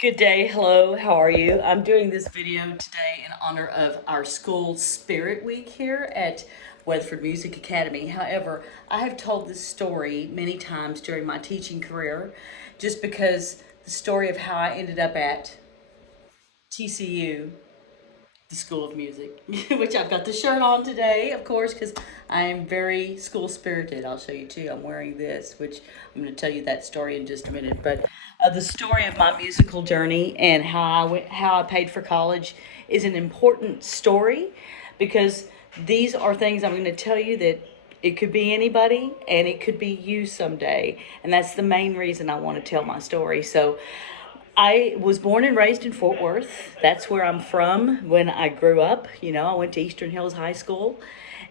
Good day, hello, how are you? I'm doing this video today in honor of our school Spirit Week here at Weatherford Music Academy. However, I have told this story many times during my teaching career just because the story of how I ended up at TCU, the School of Music, which I've got the shirt on today, of course, because I am very school spirited. I'll show you too. I'm wearing this, which I'm going to tell you that story in just a minute. But the story of my musical journey and how I paid for college is an important story because these are things I'm going to tell you that it could be anybody and it could be you someday. And that's the main reason I want to tell my story. So I was born and raised in Fort Worth. That's where I'm from when I grew up. I went to Eastern Hills High School,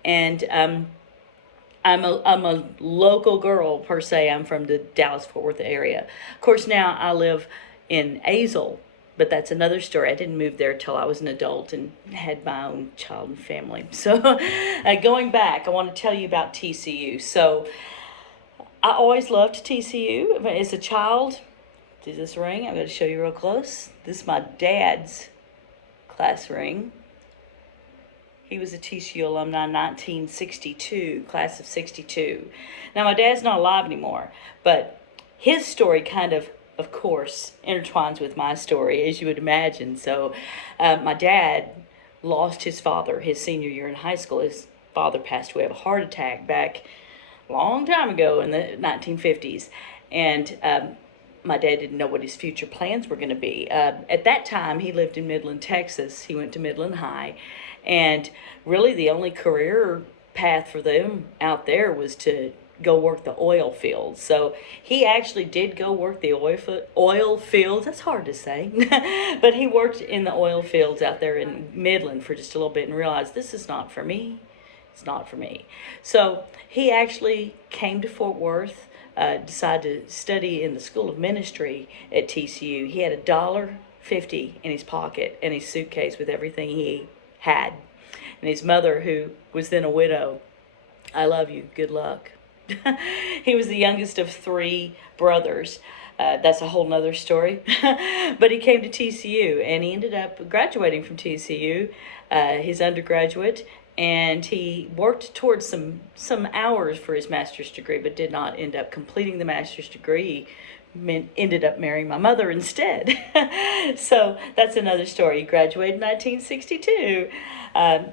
and I'm a local girl per se. I'm from the Dallas Fort Worth area. Of course, now I live in Azle, but that's another story. I didn't move there till I was an adult and had my own child and family. So, going back, I want to tell you about TCU. So, I always loved TCU as a child. Does this ring? I'm going to show you real close. This is my dad's class ring. He was a TCU alumni, 1962, class of 62. Now, my dad's not alive anymore, but his story of course, intertwines with my story, as you would imagine. So, my dad lost his father his senior year in high school. His father passed away of a heart attack back a long time ago in the 1950s. And my dad didn't know what his future plans were going to be. At that time, he lived in Midland, Texas. He went to Midland High. And really, the only career path for them out there was to go work the oil fields. So he actually did go work the oil fields. That's hard to say. But he worked in the oil fields out there in Midland for just a little bit and realized this is not for me. It's not for me. So he actually came to Fort Worth, decided to study in the School of Ministry at TCU. He had $1.50 in his pocket and his suitcase with everything he had. And his mother, who was then a widow, I love you, good luck. He was the youngest of three brothers. That's a whole nother story. But he came to TCU and he ended up graduating from TCU, his undergraduate, and he worked towards some hours for his master's degree, but did not end up completing the master's degree. He ended up marrying my mother instead. So that's another story. He graduated in 1962.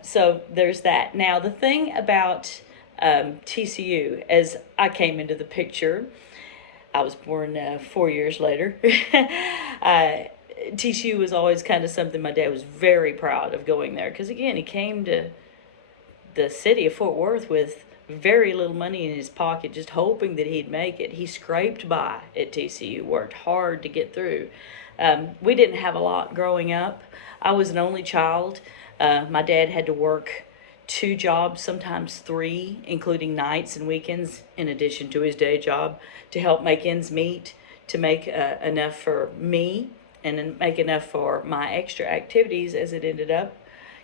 So there's that. Now, the thing about TCU, as I came into the picture, I was born 4 years later. TCU was always kind of something my dad was very proud of going there because, again, he came to the city of Fort Worth with very little money in his pocket, just hoping that he'd make it. He scraped by at TCU, worked hard to get through. We didn't have a lot growing up. I was an only child. My dad had to work 2 jobs, sometimes 3, including nights and weekends, in addition to his day job, to help make ends meet, to make enough for me and then make enough for my extra activities as it ended up,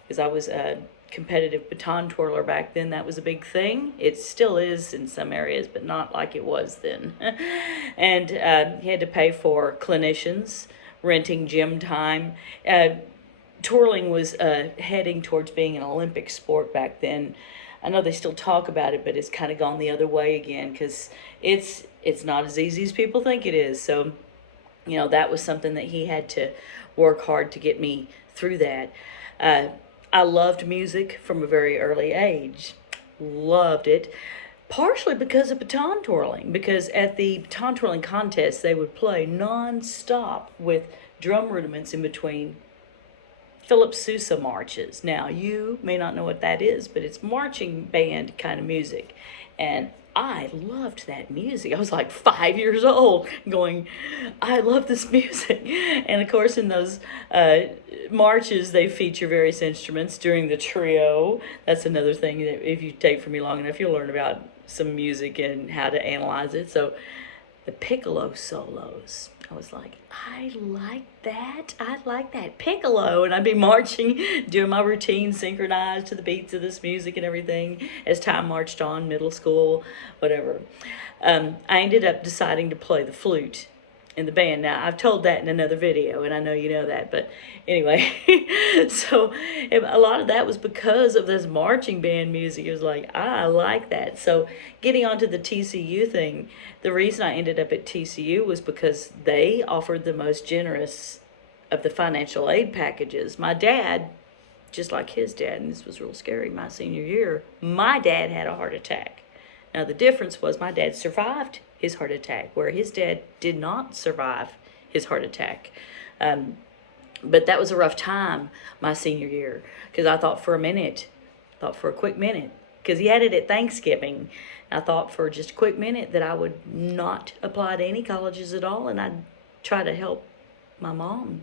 because I was a competitive baton twirler back then. That was a big thing. It still is in some areas, but not like it was then. And he had to pay for clinicians, renting gym time. Twirling was heading towards being an Olympic sport back then. I know they still talk about it, but it's kind of gone the other way again because it's not as easy as people think it is. So, that was something that he had to work hard to get me through that. I loved music from a very early age. Loved it. Partially because of baton twirling, because at the baton twirling contest, they would play non-stop with drum rudiments in between Philip Sousa marches. Now, you may not know what that is, but it's marching band kind of music. And I loved that music. I was like 5 years old going, I love this music. And of course, in those marches, they feature various instruments during the trio. That's another thing that if you take from me long enough, you'll learn about some music and how to analyze it. So the piccolo solos, I was like, I like that piccolo. And I'd be marching, doing my routine synchronized to the beats of this music and everything as time marched on, middle school, whatever. I ended up deciding to play the flute in the band. Now, I've told that in another video, and I know you know that, but anyway, so a lot of that was because of this marching band music. It was like, I like that. So getting onto the TCU thing, the reason I ended up at TCU was because they offered the most generous of the financial aid packages. My dad, just like his dad, and this was real scary, my senior year, my dad had a heart attack. Now, the difference was my dad survived his heart attack, where his dad did not survive his heart attack. But that was a rough time my senior year, because I thought for a quick minute, because he had it at Thanksgiving. I thought for just a quick minute that I would not apply to any colleges at all, and I'd try to help my mom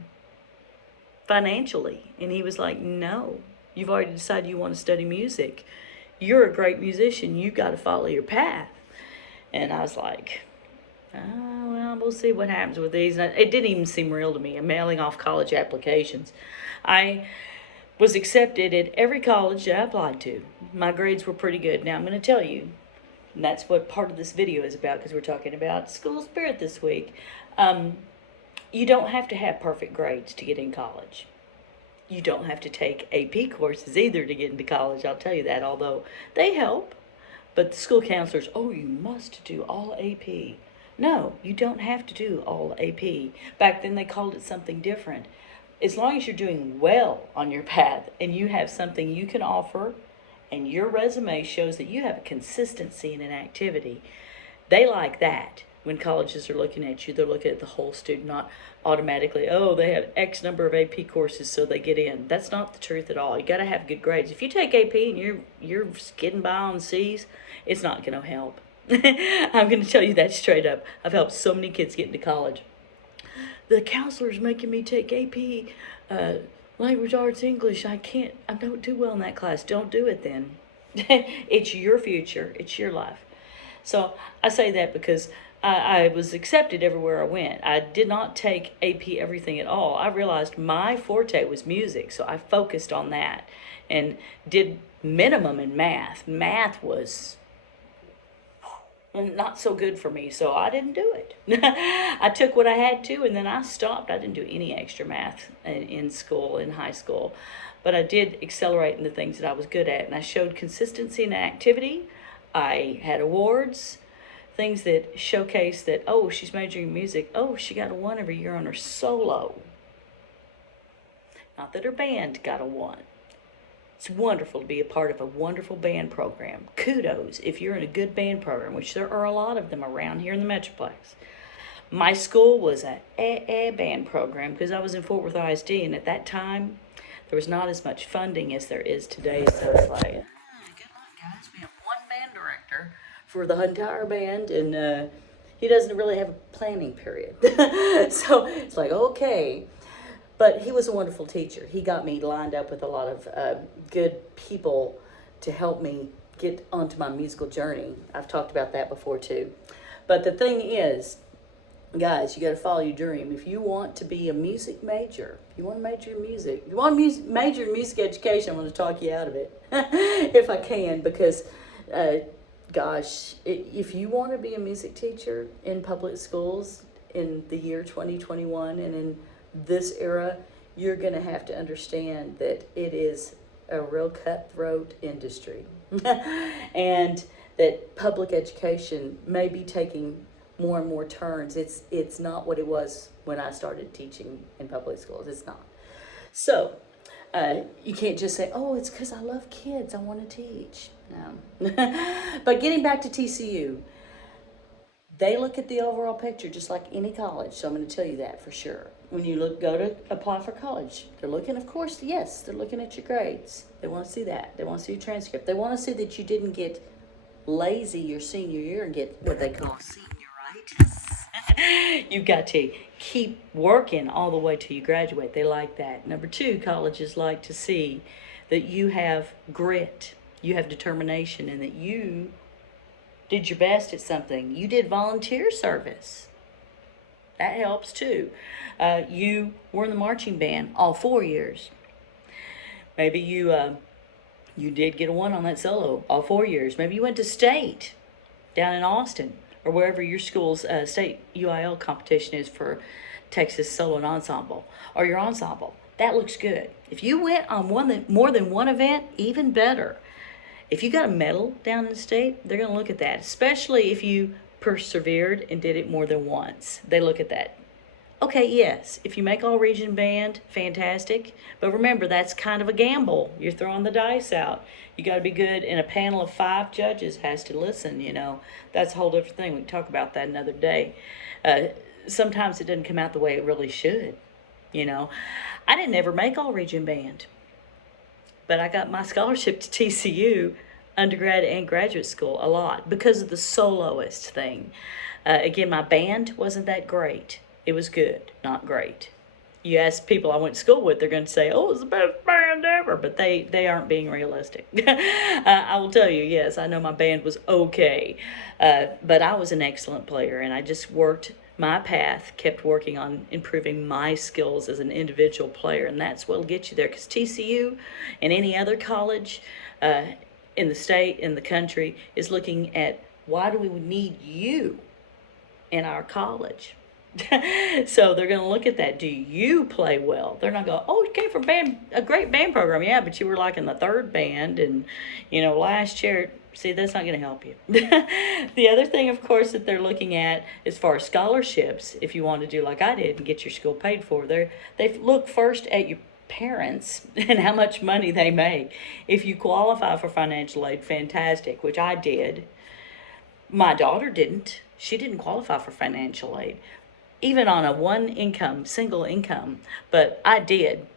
financially. And he was like, no, you've already decided you want to study music. You're a great musician. You got to follow your path. And I was like, oh, well, we'll see what happens with these. And it didn't even seem real to me. I'm mailing off college applications. I was accepted at every college that I applied to. My grades were pretty good. Now, I'm going to tell you, and that's what part of this video is about, because we're talking about school spirit this week. You don't have to have perfect grades to get in college. You don't have to take AP courses either to get into college, I'll tell you that, although they help. But the school counselors, oh, you must do all AP. No, you don't have to do all AP. Back then they called it something different. As long as you're doing well on your path and you have something you can offer and your resume shows that you have a consistency in an activity, they like that. When colleges are looking at you, they're looking at the whole student, not automatically, oh, they have X number of AP courses, so they get in. That's not the truth at all. You got to have good grades. If you take AP and you're skidding by on C's, it's not going to help. I'm going to tell you that straight up. I've helped so many kids get into college. The counselor's making me take AP, language arts, English. I don't do well in that class. Don't do it then. It's your future. It's your life. So I say that because I was accepted everywhere I went. I did not take AP everything at all. I realized my forte was music, so I focused on that and did minimum in math. Math was not so good for me, so I didn't do it. I took what I had to, and then I stopped. I didn't do any extra math in school, in high school, but I did accelerate in the things that I was good at, and I showed consistency in activity. I had awards, things that showcase that, oh, she's majoring in music. Oh, she got a 1 every year on her solo. Not that her band got a 1. It's wonderful to be a part of a wonderful band program. Kudos if you're in a good band program, which there are a lot of them around here in the Metroplex. My school was a band program because I was in Fort Worth ISD, and at that time, there was not as much funding as there is today. So it's like, good luck, guys. We have one band director for the entire band, and he doesn't really have a planning period. So it's like, okay. But he was a wonderful teacher. He got me lined up with a lot of good people to help me get onto my musical journey. I've talked about that before too. But the thing is, guys, you got to follow your dream. If you want to be a music major, if you want to major in music, if you want to major in music education, I'm going to talk you out of it if I can, because gosh, if you want to be a music teacher in public schools in the year 2021 and in this era, you're going to have to understand that it is a real cutthroat industry and that public education may be taking more and more turns. It's not what it was when I started teaching in public schools. It's not. So you can't just say, oh, it's because I love kids, I want to teach. No. But getting back to TCU, they look at the overall picture just like any college. So I'm going to tell you that for sure. When you go to apply for college, they're looking, of course, yes, they're looking at your grades. They want to see that. They want to see your transcript. They want to see that you didn't get lazy your senior year and get what they call senioritis. You've got to keep working all the way till you graduate. They like that. Number 2, colleges like to see that you have grit, you have determination, and that you did your best at something. You did volunteer service. That helps too. You were in the marching band all 4 years. Maybe you did get a 1 on that solo all 4 years. Maybe you went to state down in Austin, or wherever your school's state UIL competition is for Texas solo and ensemble, or your ensemble. That looks good. If you went on more than one event, even better. If you got a medal down in the state, they're going to look at that, especially if you persevered and did it more than once. They look at that. Okay, yes, if you make all region band, fantastic. But remember, that's kind of a gamble. You're throwing the dice out. You got to be good, and a panel of 5 judges has to listen, you know. That's a whole different thing. We can talk about that another day. Sometimes it doesn't come out the way it really should, you know. I didn't ever make all region band, but I got my scholarship to TCU, undergrad and graduate school, a lot because of the soloist thing. Again, my band wasn't that great. It was good, not great. You ask people I went to school with, they're going to say, oh, it's the best band ever, but they aren't being realistic. I will tell you, yes, I know my band was okay, but I was an excellent player, and I just worked my path, kept working on improving my skills as an individual player, and that's what'll get you there, because TCU and any other college in the state, in the country, is looking at why do we need you in our college? So they're going to look at that. Do you play well? They're not going, oh, you came from a great band program. Yeah, but you were like in the 3rd band and, you know, last year. See, that's not going to help you. The other thing, of course, that they're looking at as far as scholarships, if you want to do like I did and get your school paid for, they look first at your parents and how much money they make. If you qualify for financial aid, fantastic, which I did. My daughter didn't. She didn't qualify for financial aid, even on a single income, but I did.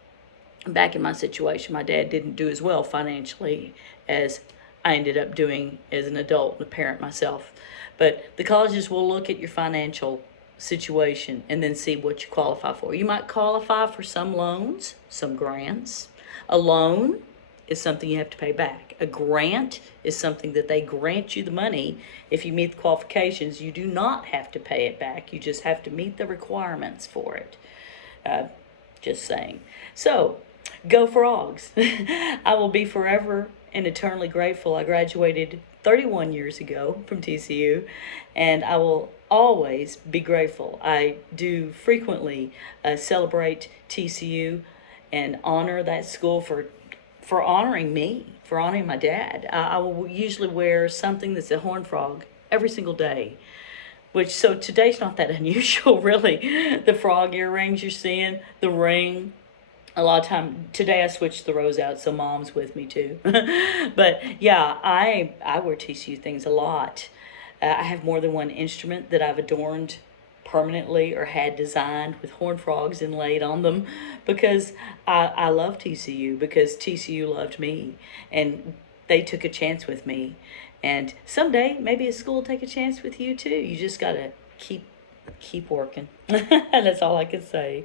Back in my situation, my dad didn't do as well financially as I ended up doing as an adult and a parent myself. But the colleges will look at your financial situation and then see what you qualify for. You might qualify for some loans, some grants. A loan is something you have to pay back. A grant is something that they grant you the money. If you meet the qualifications, you do not have to pay it back. You just have to meet the requirements for it. Just saying. So, go Frogs. I will be forever and eternally grateful. I graduated 31 years ago from TCU, and I will always be grateful. I do frequently celebrate TCU and honor that school for honoring me, for honoring my dad. I will usually wear something that's a horned frog every single day, so today's not that unusual, really. The frog earrings you're seeing, the ring. A lot of time today I switched the rows out, so Mom's with me too. But yeah, I wear TCU things a lot. I have more than one instrument that I've adorned permanently or had designed with horned frogs inlaid on them, because I love TCU, because TCU loved me and they took a chance with me. And someday maybe a school will take a chance with you too. You just gotta keep working. That's all I can say.